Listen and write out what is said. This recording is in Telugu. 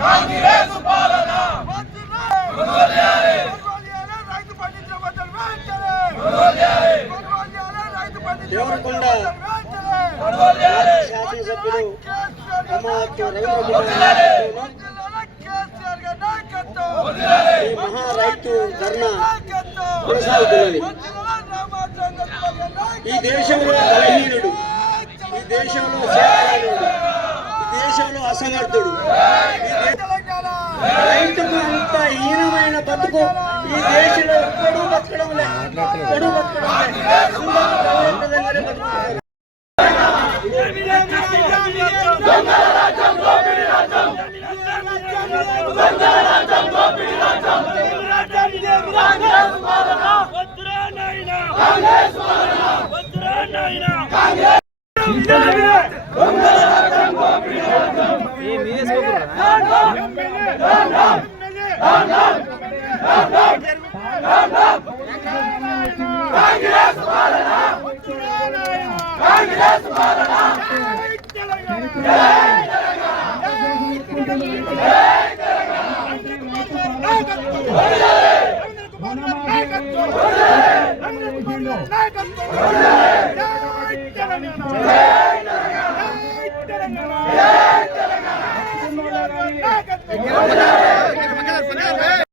కాంగ్రెస్ పాలన దేవరకొండ శాసనసభ్యులు ఈ మహా రైతు ధర్నా కొనసాగుతున్నది. ఈ దేశంలో బలహీనుడు, ఈ దేశంలో సేవకుడు, ఈ దేశంలో అసమర్థుడు, రైతుకు అంత హీనమైన బతుకు ఈ దేశంలో ఎక్కడూ బతకడం లేదు. నాయకత్వం